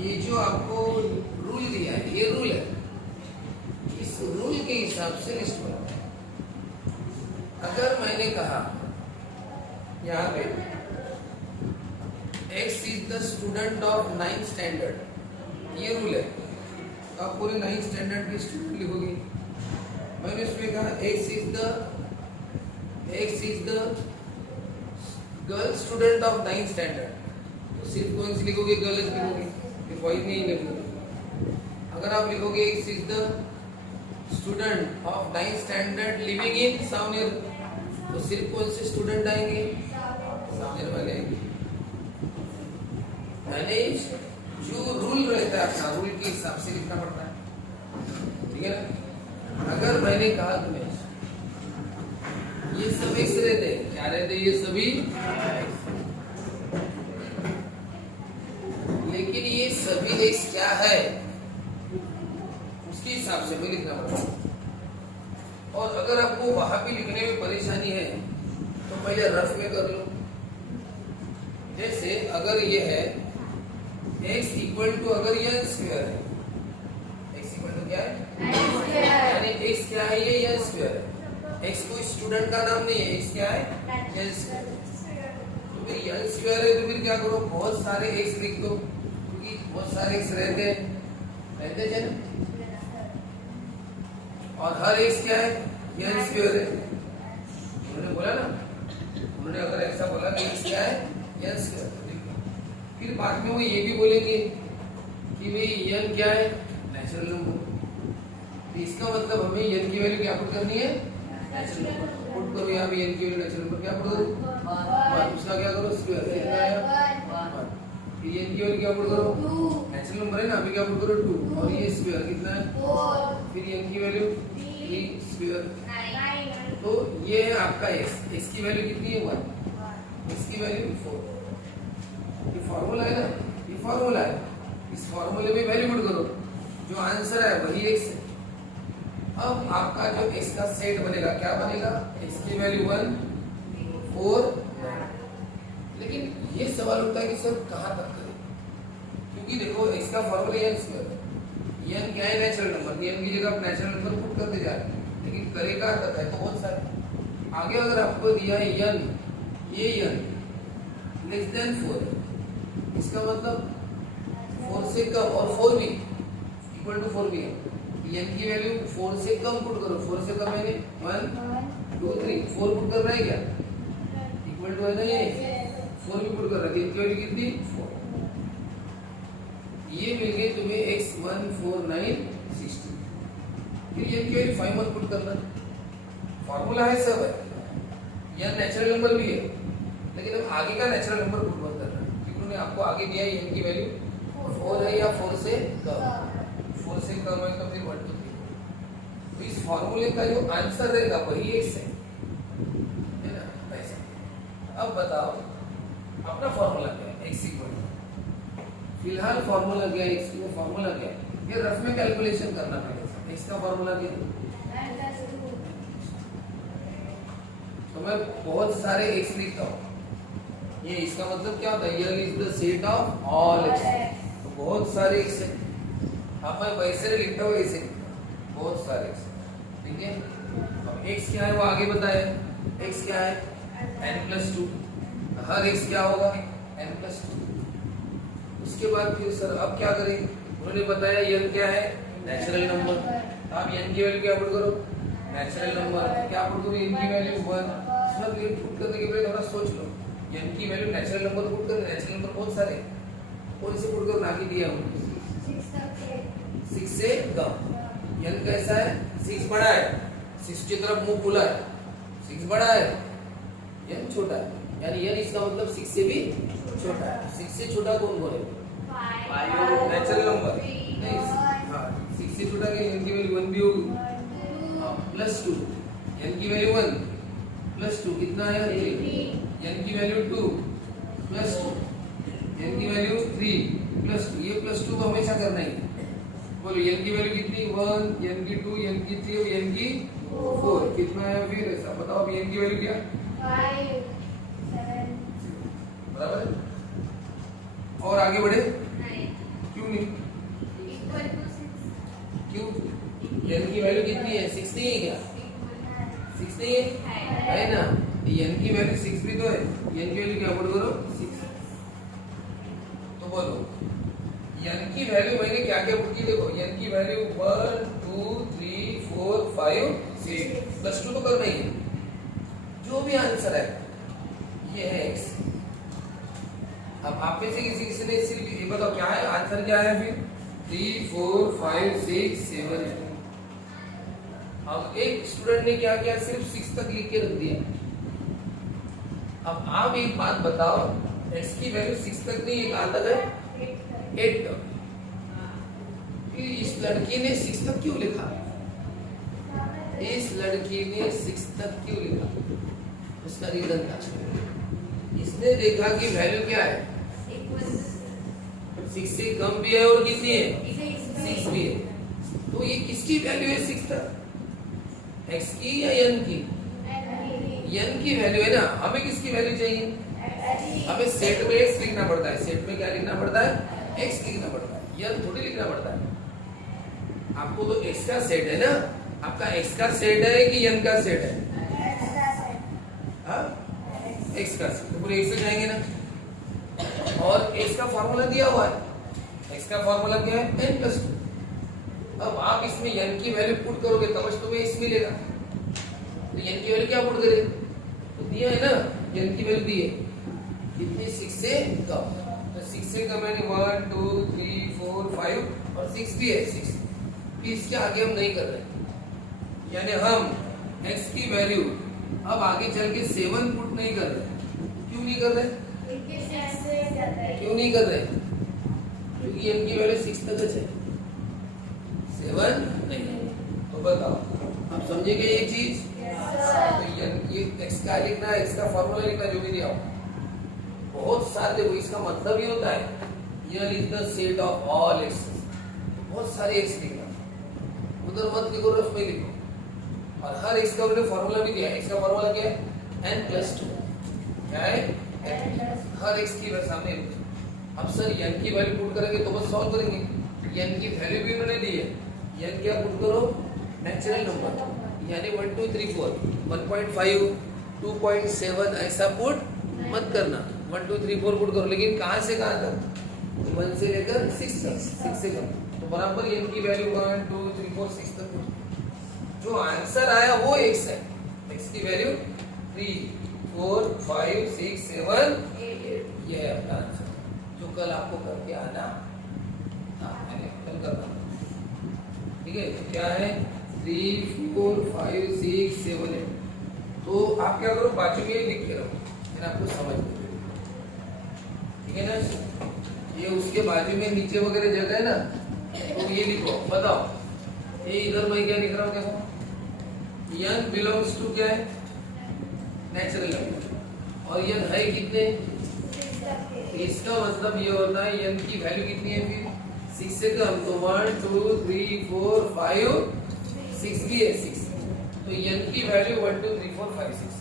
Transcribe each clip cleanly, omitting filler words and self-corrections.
ये जो आपको रूल दिया है, ये रूल है, इस रूल के हिसाब से लिस्ट बनाओ। अगर मैंने कहा यहाँ पे X is the student of 9th standard, ये रूल है, तो आप पूरे 9th स्टैंडर्ड के स्टूडेंट लिखोगे। मैंने इसमें कहा X is the girl student of 9th standard, तो सिर्फ कौन सी लिखोगे, गर्ल लिखोगे, फिर बॉयज नहीं लिखोगे। अगर आप लिखोगे X is the student of 9th standard living in Savner, तो सिर्फ कौन से स्टूडेंट आएंगे, सावनेर वाले आएंगे। मैंने जो रूल रहता है अपना, रूल के हिसाब से लिखना पड़ता है, ठीक है ना। अगर मैंने कहा तुम्हें ये सब एक्स रहते हैं, क्या रहते हैं, ये सभी, लेकिन ये सभी एक्स क्या है उसके हिसाब से भी लिखना पड़ता है। और अगर आपको वहां भी लिखने में परेशानी है तो पहले रफ में कर लो। जैसे अगर ये है x इक्वल टू, अगर ये स्क्वायर है, x इक्वल टू क्या है, यानी x क्या है, ये n स्क्वायर है। x कोई स्टूडेंट का नाम नहीं है, x क्या है, n स्क्वायर। तो फिर n स्क्वायर है तो फिर क्या करो, बहुत सारे x लिख दो, क्योंकि बहुत सारे x रहते हैं ना। और हर x क्या है, n स्क्वायर है। उन्होंने बोला ना, उन्होंने अगर ऐसा बोला कि x क्या है, n स्क्वायर, फिर बाद में वो ये भी बोलेंगे कि भाई n क्या है, नेचुरल नंबर। तो इसका मतलब हमें n की वैल्यू क्या पुट करनी है, नेचुरल नंबर पुट करो। यहाँ पे n की वैल्यू नेचुरल नंबर क्या पुट करो, 1, उसका क्या करो, स्क्वायर, कितना आया 1। फिर n की वैल्यू क्या पुट करो, नेचुरल नंबर है ना, अभी क्या पुट करो 2, और ये स्क्वायर कितना है 4। फिर n की वैल्यू 3, स्क्वायर 9। तो ये है आपका x, x की वैल्यू कितनी है 1, x की वैल्यू 4। ये फॉर्मूला है ना, ये फॉर्मूला है, इस फॉर्मूले में वैल्यू पुट करो, जो आंसर है वही x है। अब आपका जो x का सेट बनेगा, क्या बनेगा, x की वैल्यू 1, 4। लेकिन ये सवाल उठता है कि सर कहाँ तक करें, क्योंकि देखो x का फॉर्मूला n स्क्वायर है, n क्या है, नेचुरल नंबर, n की जगह आप नेचुरल नंबर पुट करते जा रहे हैं, लेकिन करेगा तक है तो बहुत सारे। आगे अगर आपको दिया है n, ये n लेस देन 4, इसका मतलब 4 से कम, और 4 भी इक्वल टू 4 भी है, n की वैल्यू 4 से कम पुट करो। 4 से कम है 1 2 3, 4 पुट कर रहा है क्या, इक्वल टू है ना, ये 4 भी पुट कर रहा है, n की वैल्यू कितनी 4। ये मिल गई तुम्हें x 1 4 9 16। फिर n की वैल्यू 5 मत पुट करना, फॉर्मूला है सब है, n नेचुरल नंबर भी है, लेकिन अब आगे का नेचुरल नंबर पुट मत करना, क्योंकि उन्होंने आपको आगे दिया है n की वैल्यू 4 है या 4 से कम, 4 से कम है तो फिर 1 2 3। तो इस फॉर्मूले का जो आंसर रहेगा वही x है ना, ऐसा। अब बताओ अपना फॉर्मूला क्या है, x इक्वल टू, फिलहाल फॉर्मूला क्या है, x का फॉर्मूला क्या है, ये रफ में कैलकुलेशन करना पड़ेगा। x का फॉर्मूला क्या है, तो मैं बहुत सारे x लिखता हूँ, ये इसका मतलब क्या होता है, L is the set of all x, तो बहुत सारे x है। अब मैं वैसे लिखता हूँ, ऐसे बहुत सारे x, ठीक है। अब x क्या है वो आगे बताया, x क्या है n+2, हर x क्या होगा n+2। उसके बाद फिर सर अब क्या करें, उन्होंने बताया n क्या है, नेचुरल नंबर। आप n की वैल्यू क्या पुट करो, नेचुरल नंबर, क्या पुट करो, n की वैल्यू 1। सब ये पुट करने के पहले थोड़ा सोच लो, n की वैल्यू नेचुरल नंबर पुट कर, नेचुरल नंबर बहुत सारे, कौन से पुट कर ना की दिया हूं, 6 से कम। n कैसा है, 6 बड़ा है, 6 की तरफ मुंह खुला है, 6 बड़ा है, n छोटा है, यानी n इसका मतलब 6 से भी छोटा है। 6 से छोटा कौन बोले, 5 नेचुरल नंबर नहीं, हां 6 से छोटा के n की वैल्यू 1 भी होगी, +2, n की वैल्यू 1 +2 कितना है 3, n की वैल्यू 2 +2, n की वैल्यू 3 +2, ये +2 को हमेशा करना ही। बोलो n की वैल्यू कितनी, 1, n की 2, n की 3 और n की 4, कितना है फिर ऐसा बताओ। अब n की वैल्यू क्या, 5 7 बराबर। और आगे बढ़े, क्यों नहीं? क्यों? n की वैल्यू कितनी है? 6 नहीं है क्या? 6 नहीं है ना? n की वैल्यू 6 भी तो है। n की वैल्यू क्या पुट करो? 6। तो बोलो n की वैल्यू मैंने क्या क्या पुट की? देखो n की वैल्यू 1 2 3 4 5 6 प्लस 2 तो करना ही है। जो भी आंसर है ये है x। अब आप में से किसी ने सिर्फ ये बताओ क्या है आंसर, क्या है फिर? 3 4 5 6 7 है। अब एक स्टूडेंट ने क्या किया? सिर्फ 6 तक लिख के रख दिया। अब आप एक बात बताओ, x की वैल्यू 6 तक नहीं, कहां तक है? 8 तक। फिर इस लड़की ने 6 तक क्यों लिखा? इस लड़की ने 6 तक क्यों लिखा? उसका रीजन था, इसने देखा कि वैल्यू क्या है? 6 से कम भी है और कितनी है? 6 भी है। तो ये किसकी वैल्यू है 6 तक? x की या n की? n की वैल्यू है ना। हमें किसकी वैल्यू चाहिए? हमें सेट में x लिखना पड़ता है। सेट में क्या लिखना पड़ता है? x लिखना पड़ता है, n थोड़ी लिखना पड़ता है। आपको तो x का सेट है ना। आपका x का सेट है कि n का सेट है? हाँ, x का सेट। तो पूरे x से जाएंगे ना। और x का फॉर्मूला दिया हुआ है। x का फॉर्मूला क्या है? n+2। अब आप इसमें n की वैल्यू पुट करोगे तब तुम्हें x मिलेगा। तो n की वैल्यू क्या पुट करें? तो दिया है ना, n की वैल्यू दी है कितनी? 6 से कम। तो 6 से कम यानी 1 2 3 4 5 और 6 भी है 6। इसके आगे हम नहीं कर रहे, यानी हम x की वैल्यू अब आगे चल के 7 पुट नहीं कर रहे। क्यों नहीं कर रहे? क्यों नहीं कर रहे? क्योंकि n की वैल्यू 6 तक है, 7 नहीं। तो बताओ आप समझेंगे ये चीज? तो ये x का लिखना है, x का फॉर्मूला लिखना, जो भी दिया हो। बहुत सारे देखो, इसका मतलब ये होता है यह लिखना सेट ऑफ ऑल x। बहुत सारे x लिखना, उधर मत लिखो, रफ में लिखो। और हर x का उन्होंने फॉर्मूला भी दिया है। x का फॉर्मूला क्या है? n+2। क्या है? हर x की सामने लिखो। अब सर n की वैल्यू पुट करेंगे तो बस सॉल्व करेंगे। n की वैल्यू भी उन्होंने दी है। n क्या पुट करो? नेचुरल नंबर, यानी 1 2 3 4 1.5 2.7 ऐसा पुट मत करना। 1 2 3 4 पुट करो, लेकिन कहां से कहां तक? 1 से लेकर 6 तक, 6 से कम। तो बराबर n की वैल्यू 1 2 3 4 6 तक पुट। जो आंसर आया वो x है। x की वैल्यू 3 4 5 6 7 ये है अपना आंसर, जो कल आपको करके आना था। मैंने कल करना, ठीक है? तो क्या है? 3 4 5 6 7 8। तो आप क्या करो, बाजू में लिख के रखो, फिर आपको समझ में, ठीक है ना? ये उसके बाजू में नीचे वगैरह जगह है ना, तो ये लिखो। बताओ ये इधर मैं क्या लिख रहा हूँ? देखो n बिलोंग्स टू क्या है? Natural number. और n है कितने? इसका मतलब ये होता है n की वैल्यू कितनी है फिर? 6 से कम। तो 1 2 3 4 5 6 भी है 6। तो n की वैल्यू 1 2 3 4 5 6।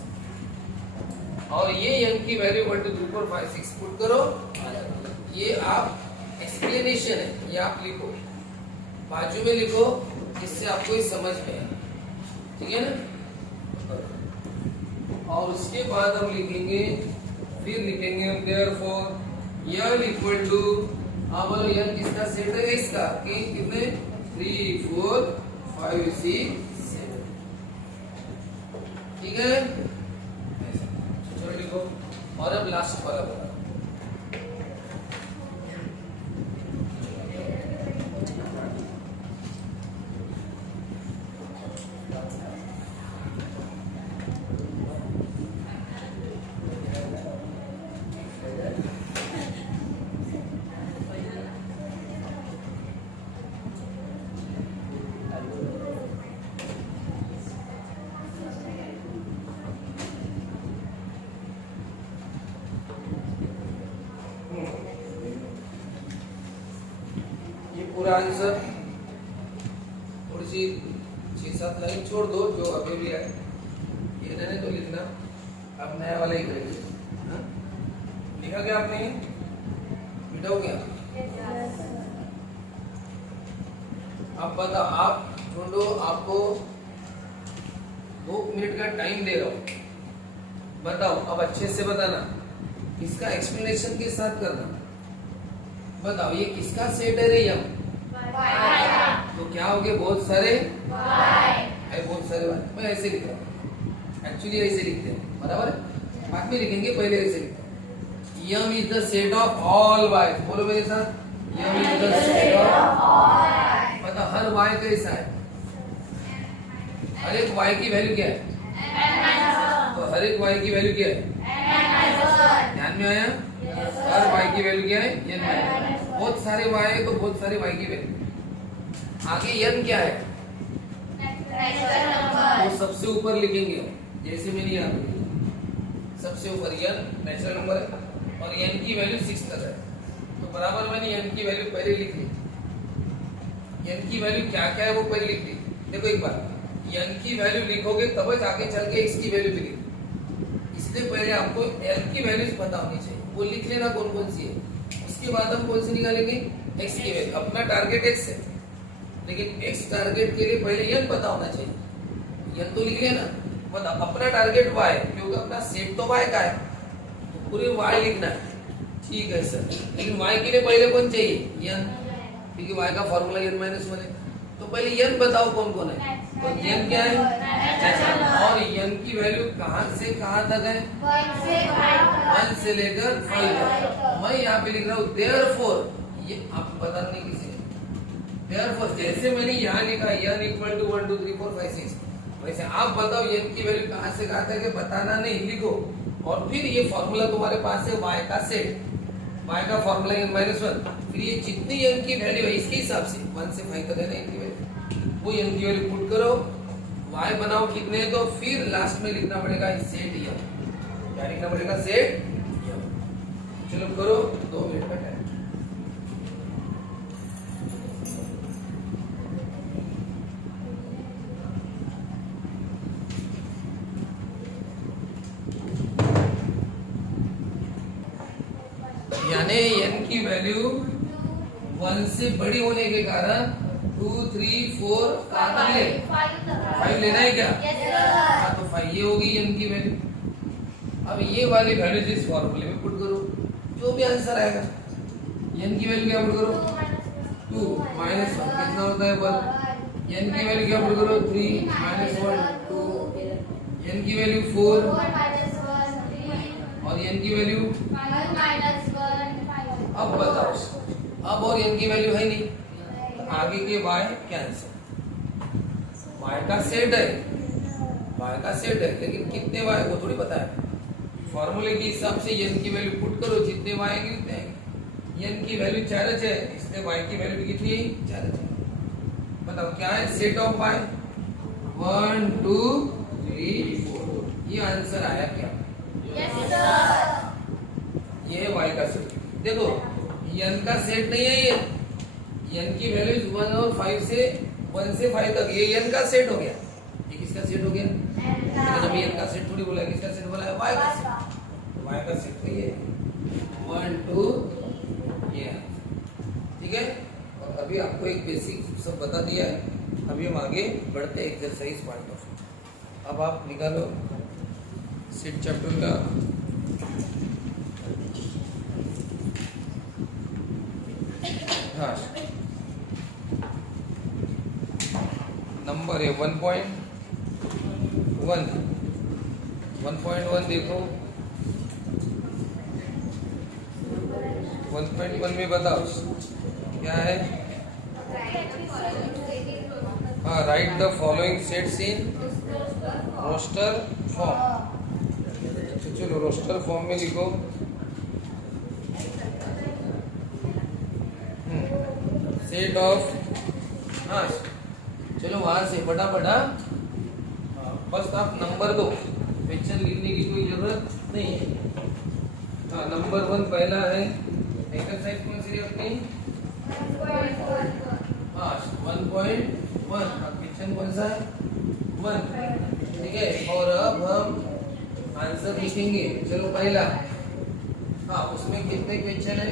और ये n की वैल्यू 1 2 3 4 5 6 पुट करो। ये आप एक्सप्लेनेशन है, ये आप लिखो, बाजू में लिखो, जिससे आपको ये समझ में आए, ठीक है ना? और उसके बाद हम लिखेंगे, फिर लिखेंगे हम देयरफॉर n इक्वल टू, हाँ बोलो n किसका सेट है? x का। कितने? 3 4 5 6 7, ठीक है? चलो लिखो। और अब लास्ट वाला बोला, पूरा आंसर थोड़ी सी 6-7 लाइन छोड़ दो जो अभी भी है, ये नहीं तो लिखना। अब नया वाला ही करेंगे। लिखा क्या आपने? मिटाओ क्या? अब बताओ, आप ढूंढो, आपको 2 मिनट का टाइम दे रहा हूं, बताओ अब अच्छे से बताना, इसका एक्सप्लेनेशन के साथ करना। बताओ ये किसका सेट है रे यम? तो क्या हो गए? बहुत सारे है, बहुत सारे वाई। मैं ऐसे लिख रहा हूँ, एक्चुअली ऐसे लिखते हैं, बराबर है, बाद में लिखेंगे, पहले ऐसे लिखते हैं। Yum is the set of all y. बोलो मेरे साथ, yum is the set of all. मतलब हर वाई कैसा है? हर एक वाई की वैल्यू क्या है? तो हर एक वाई की वैल्यू क्या है? ध्यान में आया? हर वाई की वैल्यू क्या है? n minus. बहुत सारे वाई है तो बहुत सारे वाई की वैल्यू। आगे n क्या है? तो सबसे ऊपर लिखेंगे, जैसे मैंने यहाँ पे सबसे ऊपर n नेचुरल नंबर है और n की वैल्यू 6 तक है, तो बराबर मैंने n की वैल्यू पहले लिख ली। n की वैल्यू क्या क्या है वो पहले लिख ली। देखो एक बार, n की वैल्यू लिखोगे तब आगे चल के x की वैल्यू भी लिखोगे। इसलिए पहले आपको n की वैल्यूज पता होनी चाहिए, वो लिख लेना कौन कौन सी है। उसके बाद हम कौन सी निकालेंगे? x की वैल्यू। अपना टारगेट x है, लेकिन x टारगेट के लिए पहले n पता होना चाहिए। n तो लिख लेना, बता अपना टारगेट y, क्योंकि अपना सेट तो y का है, तो पूरे y लिखना है। ठीक है सर, लेकिन y के लिए पहले कौन चाहिए? n, क्योंकि y का फॉर्मूला n माइनस 1 है। तो पहले n बताओ कौन कौन है? तो n क्या है? और n की वैल्यू कहां से कहां तक है? 1 से लेकर 5 तक। मैं यहाँ पे लिख रहा हूँ देयरफॉर, ये आपको बताना नहीं किसी ने। देयरफॉर जैसे मैंने यहाँ लिखा n इक्वल टू 1 2 3 4 5 6, वैसे आप बताओ n की वैल्यू कहां से कहां तक है? बताना नहीं, लिखो। और फिर ये फॉर्मूला तुम्हारे पास है y का सेट, y का फॉर्मूला n माइनस 1। फिर ये जितनी n की वैल्यू है इसके हिसाब से 1 से 5 तक है ना n की वैल्यू, वो n की वैल्यू पुट करो, y बनाओ कितने, तो फिर लास्ट में लिखना पड़ेगा सेट m। क्या लिखना पड़ेगा? Set m। चलो करो, 2 मिनट का टाइम। यानी n की वैल्यू 1 से बड़ी होने के कारण 2 3 4 5 लेना है क्या? हाँ, तो 5 ये होगी n की वैल्यू। अब ये वाली वैल्यू जिस फॉर्मूले में पुट करो, जो भी आंसर आएगा। n की वैल्यू क्या पुट करो? 2 माइनस 1 कितना होता है? 1। n की वैल्यू क्या पुट करो? 3 माइनस 1 2। n की वैल्यू 4 और n की वैल्यू। अब बताओ, अब और n की वैल्यू है नहीं, तो आगे के y कैंसिल। y का सेट है, y का सेट है, लेकिन कितने y वो थोड़ी पता है। फॉर्मूले के हिसाब से n की वैल्यू पुट करो, जितने y आएंगे उतने आएंगे। n की वैल्यू 4 है, इसलिए y की वैल्यू कितनी है? 4 है। बताओ क्या है सेट ऑफ y? 1 2 3 4। ये आंसर आया क्या? Yes sir. ये है y का सेट। देखो n का सेट नहीं है ये, n की वैल्यू 1 और 5 से 1 से 5 तक, ये n का सेट हो गया। ये किसका सेट हो गया? जब n का सेट थोड़ी बोला, किसका सेट बोला है? y का सेट। तो y का सेट तो ये 1 2 ये, ठीक है। और अभी आपको एक बेसिक सब बता दिया है। अभी हम आगे बढ़ते एक्सरसाइज पार्ट ऑफ। अब आप निकालो सेट चैप्टर का हाँ नंबर है 1.1 देखो 1.1 में बताओ क्या है? हाँ, write the following sets in roster form. चलो रोस्टर फॉर्म में लिखो। सेट ऑफ, हाँ चलो वहां से बड़ा बस आप नंबर दो, क्वेश्चन लिखने की कोई जरूरत नहीं है। हाँ नंबर 1 पहला है, एक्सरसाइज कौन सी है अपनी? हाँ 1.1। क्वेश्चन कौन सा है? 1, ठीक है। और अब हम आंसर लिखेंगे। चलो पहला, हाँ उसमें कितने क्वेश्चन है?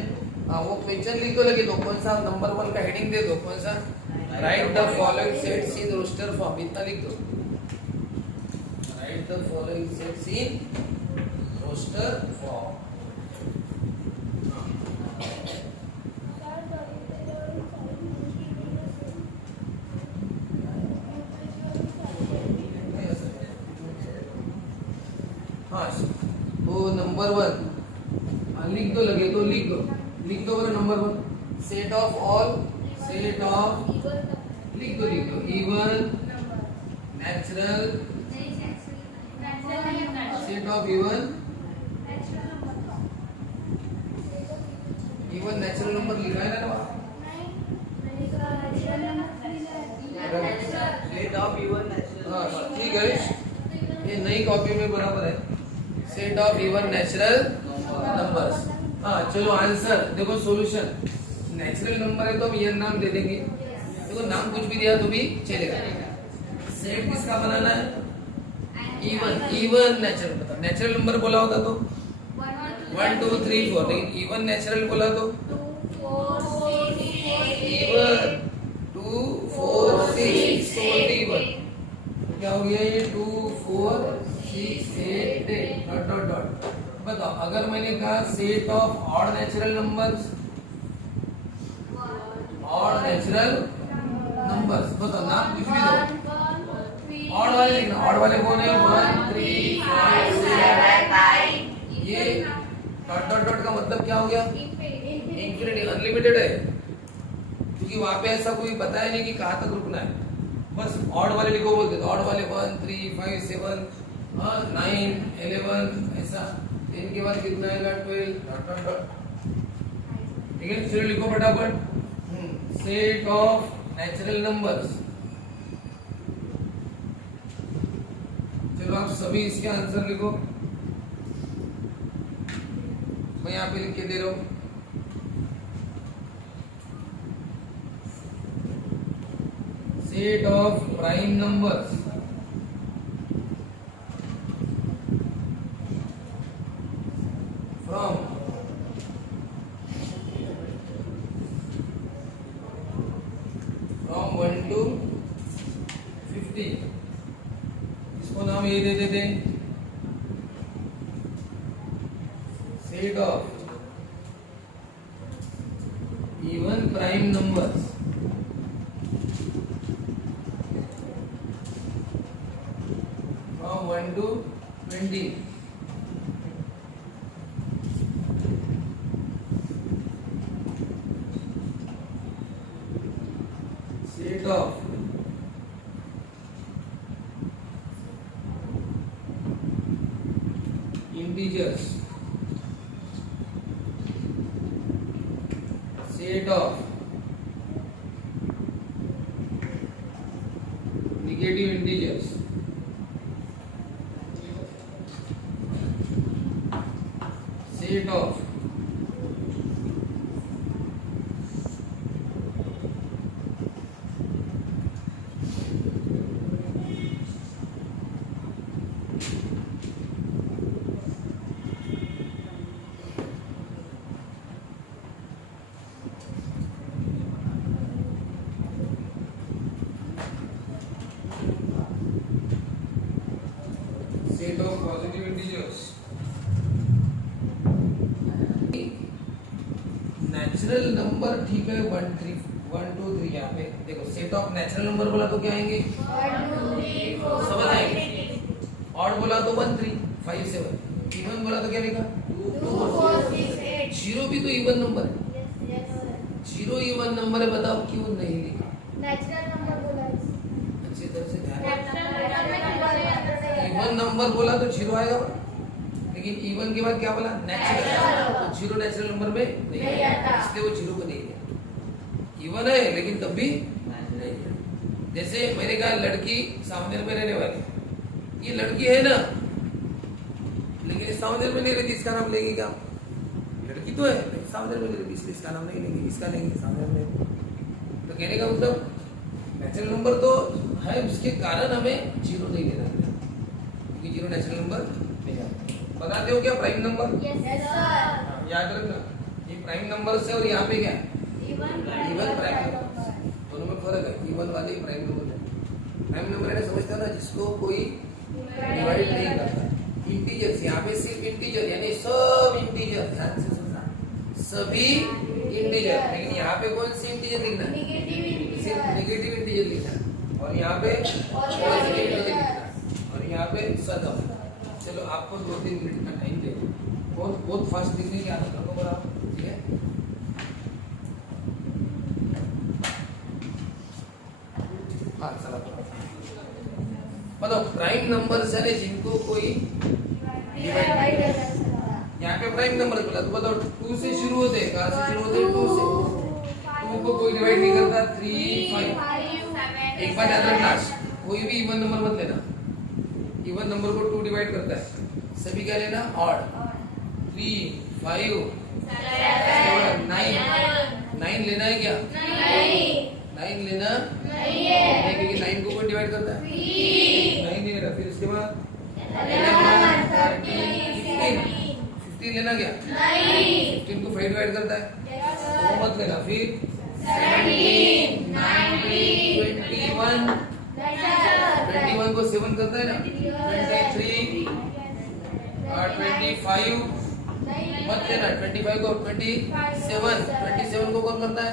हाँ वो क्वेश्चन लिख दो, लगे दो कौन सा नंबर 1 का हेडिंग दे दो, कौन सा? Write the following sets in roster form, इतना लिख दो। Write the following sets in roster form. हाँ, वो नंबर 1 लिख दो, लगे तो लिख दो बोलो number 1 set of all, set of, लिख दो even natural, set of even natural number लिखा है ना? Set of even natural. हाँ ठीक है, ये नई कॉपी में बराबर है, set of even natural numbers. हाँ चलो आंसर देखो, सॉल्यूशन नेचुरल नंबर है तो हम ये नाम दे देंगे, देखो नाम कुछ भी दिया तो भी चलेगा। सेट किसका बनाना है? Even natural. बता नेचुरल नंबर बोला होता तो 1 2 3 4, लेकिन इवन नेचुरल बोला तो इवन 2 4 6 41, क्या हो गया ये 2 4 6 8 8 डॉट डॉट डॉट। बताओ अगर मैंने कहा set of odd natural numbers, odd natural numbers, बताओ नाम कुछ भी दो, ऑड वाले लिखना। ऑड वाले कौन है? 1 3 5 7 8। ये डॉट डॉट डॉट का मतलब क्या हो गया? इंफिनिटी, अनलिमिटेड है, क्योंकि वहां पे ऐसा कोई बताया नहीं कि कहाँ तक रुकना है। बस ऑड वाले लिखो बोलते, तो ऑड वाले 1 3 5 7 9 11 ऐसा, इनके बाद कितना आएगा 12 डॉट डॉट डॉट। ठीक है, चलो लिखो फटाफट, सेट ऑफ नेचुरल नंबर्स। चलो आप सभी इसके आंसर लिखो, मैं यहाँ पे लिख के दे रहा हूँ। Set of prime numbers from from 1 to 50, इसको नाम ये दे देते, set of even prime numbers from 1 to 20। Set of integers, set of negative integers, set of set of positive integers। Natural number ठीक है, 1 3 1 2 3, यहाँ पे देखो सेट ऑफ नेचुरल नंबर बोला तो क्या आएंगे? 1 2 3 4 समझ आएंगे। ऑड बोला तो 1 3 5 7, इवन बोला तो क्या लिखा? 2 4 6 8। जीरो भी तो इवन नंबर है, जीरो इवन नंबर है, बताओ क्यों नहीं लिखा? नेचुरल नंबर बोला है। अच्छी तरह से ध्यान रखो। नेचुरल इवन नंबर बोला तो जीरो आएगा, लेकिन इवन के बाद क्या बोला? नेचुरल, तो जीरो नेचुरल नंबर में नहीं आता, इसलिए वो जीरो को नहीं लिया। इवन है लेकिन तब भी नहीं है। जैसे मैंने कहा लड़की सामने में रहने वाली, ये लड़की है ना, लेकिन सामने में नहीं रहती, इसका नाम लेंगे क्या? लड़की तो है लेकिन सामने में नहीं रहती, इसलिए इसका नाम नहीं लेंगे, इसका लेंगे सामने में। तो कहने का मतलब नेचुरल नंबर तो है, उसके कारण हमें जीरो नहीं लेना है, क्योंकि जीरो नेचुरल नंबर नहीं आता। बताते हो क्या प्राइम नंबर? Yes sir. याद रखना, ये प्राइम नंबर है और यहाँ पे क्या है? इवन इवन प्राइम नंबर, दोनों में फर्क है। प्राइम नंबर है समझते हो ना, जिसको कोई डिवाइड नहीं करता। इंटीजर्स यहाँ पे सिर्फ इंटीजर यानी सब इंटीजर, ध्यान से सुनना, सभी इंटीजर। लेकिन यहाँ पे कौन सी इंटीजर लिखना है? सिर्फ नेगेटिव इंटीजर लिखना है। और यहाँ पे पॉजिटिव इंटीजर लिखना है। और यहाँ पे सदम। चलो आपको 2-3 मिनट का टाइम दे, बहुत फास्ट लिखने की आदत रखो बराबर, ठीक है? हाँ चलो बताओ, प्राइम नंबर है जिनको कोई डिवाइड, यहाँ पे प्राइम नंबर बोला तो बताओ 2 से शुरू होते हैं, कहाँ से शुरू होते हैं? 2 से। 2 को कोई डिवाइड नहीं करता। 3, 5। एक बात याद रखना, कोई भी इवन नंबर मत लेना। इवन नंबर को 2 डिवाइड करता है, सभी क्या लेना? ऑड। 3, 5, 7, 9 लेना है क्या? 9 लेना नहीं, क्योंकि 9 को कौन डिवाइड करता है? 9 नहीं लेना। फिर उसके बाद 11, 13, 15 लेना क्या? 15 को 5 डिवाइड करता है, वो मत लेना। फिर 17, 19, 21 को 7 करता है ना, 23, 25 मत लेना, 25 को 27 को कौन करता है?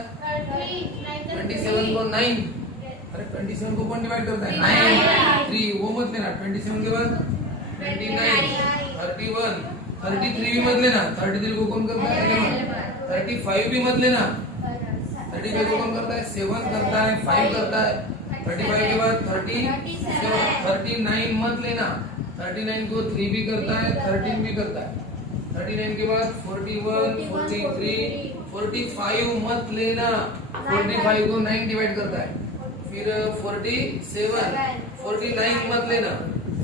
27 को 9, अरे 27 को कौन डिवाइड करता है? 9, 3 वो मत लेना। 27 के बाद 29, 31, 33 भी मत लेना। 33 को कौन करता है? 11, 35 भी मत लेना। 35 को कौन करता है? 7 करता है, 5 करता है। 35 के बाद 37, 39 मत लेना। 39 को 3 भी करता है, 13 भी करता है। 39 के बाद 41, 43, 45 मत लेना। 45 को 9 डिवाइड करता है। फिर 47, 49 मत लेना।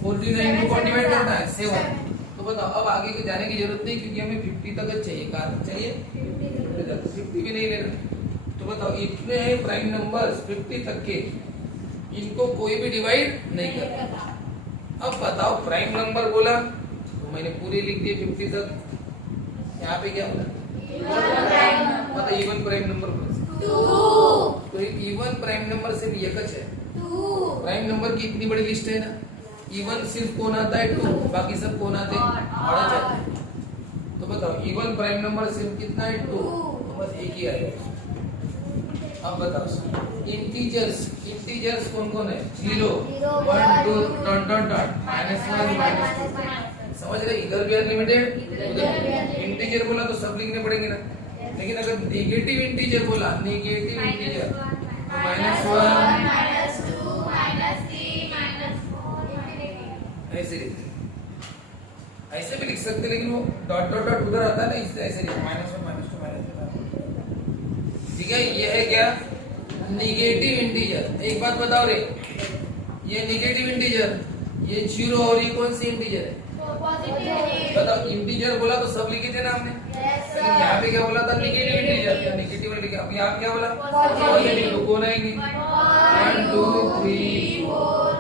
49 को कौन डिवाइड करता है? 7। तो बताओ, अब आगे के जाने की जरूरत नहीं, क्योंकि हमें 50 तक चाहिए। कहाँ चाहिए? 50 भी नहीं लेना। तो बताओ, इतने हैं प्राइम नंबर्स 50 तक के, इनको कोई भी डिवाइड नहीं करता। अब बताओ, प्राइम नंबर बोला तो मैंने पूरे लिख दिए 50 तक। यहाँ पे क्या बोला? मतलब इवन प्राइम नंबर बोला। तो इवन प्राइम नंबर सिर्फ एक है। प्राइम नंबर की इतनी बड़ी लिस्ट है ना, इवन सिर्फ कौन आता है? 2, बाकी सब कौन आते हैं? ऑड जाते हैं। तो बताओ, इवन प्राइम नंबर सिर्फ कितना है? 2। तो बस एक ही आएगा। अब बताओ, इंटीजर्स कौन कौन है? 0, 1, 2, डॉट डॉट डॉट, -1, -2। समझ रहे? इधर भी अनलिमिटेड, उधर भी। इंटीजर बोला तो सब लिखने पड़ेंगे ना। लेकिन अगर नेगेटिव इंटीजर बोला, नेगेटिव इंटीजर तो -1 ऐसे लिखते, ऐसे भी लिख सकते, लेकिन वो डॉट डॉट डॉट उधर आता है ना, इससे ऐसे लिखो -1, -2, -2। ठीक है, ये है क्या? Negative integer. एक बात बताओ रे, ये नेगेटिव इंटीजर, ये 0 और ये कौन सी इंटीजर है? बताओ, इंटीजर बोला तो सब लिखे थे ना हमने, लेकिन यहाँ पे क्या बोला था? Negative integer. नेगेटिव लिखे। अब यहाँ क्या बोला? पॉजिटिव। तो कौन आएंगे? 1, 2, 3, 4।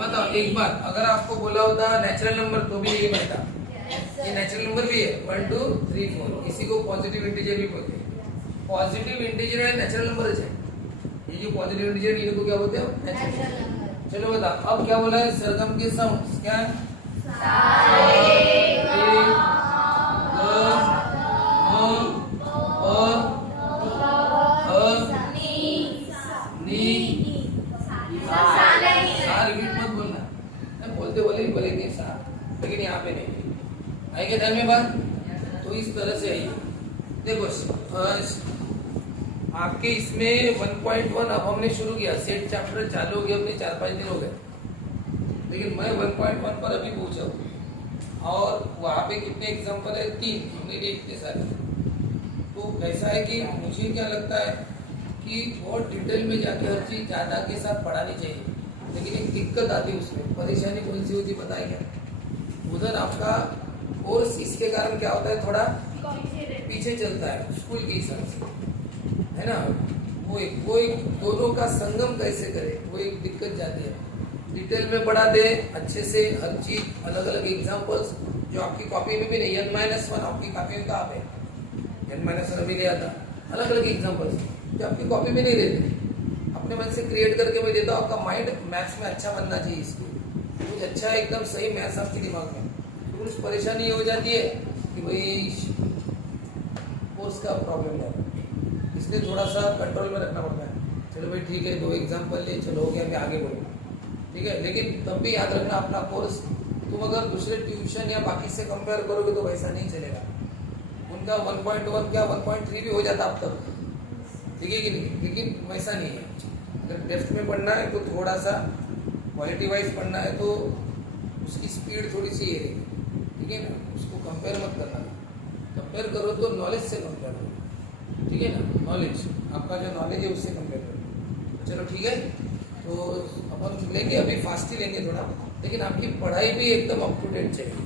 बताओ एक बात, अगर आपको बोला होता नेचुरल नंबर तो भी यही बनता। ये नेचुरल नंबर भी है, 1, 2, 3, 4। इसी को पॉजिटिव इंटीजर भी बोलते हैं। पॉजिटिव इंटीजर है, नेचुरल नंबर है। ये जो पॉजिटिव इंटीजर, इनको क्या बोलते हैं? नेचुरल। चलो बता, अब क्या बोला है? सरगम के साउंड क्या है? बोले बोलेंगे साथ, लेकिन यहाँ पे नहीं आएंगे। ध्यान में बात, तो इस तरह से आइए। देखो आपके इसमें 1.1 अब हमने शुरू किया, सेट चैप्टर चालू हो गया, अपने 4-5 दिन हो गए, लेकिन मैं 1.1 पर अभी पहुंचा हूँ। और वहाँ पे कितने एग्जाम्पल है? 3, हमने लिए इतने सारे। तो ऐसा है कि मुझे क्या लगता है कि बहुत डिटेल में जाके हर चीज ज्यादा के साथ पढ़ानी चाहिए, लेकिन एक दिक्कत आती है उसमें। परेशानी कौन सी होती बताए क्या? उधर आपका कोर्स इसके कारण क्या होता है, थोड़ा पीछे चलता है स्कूल के हिसाब से, है ना। वो एक दोनों का संगम कैसे करे, वो एक दिक्कत जाती है। डिटेल में पढ़ा दे अच्छे से हर चीज, अलग अलग एग्जांपल्स जो आपकी कॉपी में भी नहीं। n-1 आपकी कॉपी में कहाँ पे? n-1 अभी नहीं आता। अलग अलग एग्जांपल्स जो आपकी कॉपी में नहीं रहते, अपने मन से क्रिएट करके मैं देता हूँ. आपका माइंड मैथ्स में अच्छा बनना चाहिए. इसको कुछ अच्छा एकदम सही मैथ्स आपके दिमाग में, तो कुछ परेशानी हो जाती है कि भाई कोर्स का प्रॉब्लम है, इसलिए थोड़ा सा कंट्रोल में रखना पड़ता है. चलो भाई ठीक है, 2 एग्जाम्पल ले, चलो हो गया, मैं आगे बढ़ूँ. ठीक है, लेकिन तब भी याद रखना अपना कोर्स तुम अगर दूसरे ट्यूशन या बाकी से कंपेयर करोगे तो वैसा नहीं चलेगा. उनका 1.1 क्या 1.3 भी हो जाता अब तक, ठीक है कि नहीं, लेकिन वैसा नहीं है. अगर डेप्थ में पढ़ना है तो थोड़ा सा क्वालिटी वाइज पढ़ना है तो उसकी स्पीड थोड़ी सी ये रहेगी. ठीक है ना, उसको कंपेयर मत करना. कंपेयर करो तो नॉलेज से कंपेयर करो. ठीक है ना, नॉलेज आपका जो नॉलेज है उससे कंपेयर करो. चलो ठीक है, तो अपन लेंगे अभी फास्ट ही लेंगे थोड़ा, लेकिन आपकी पढ़ाई भी एकदम अप टू डेट चाहिए.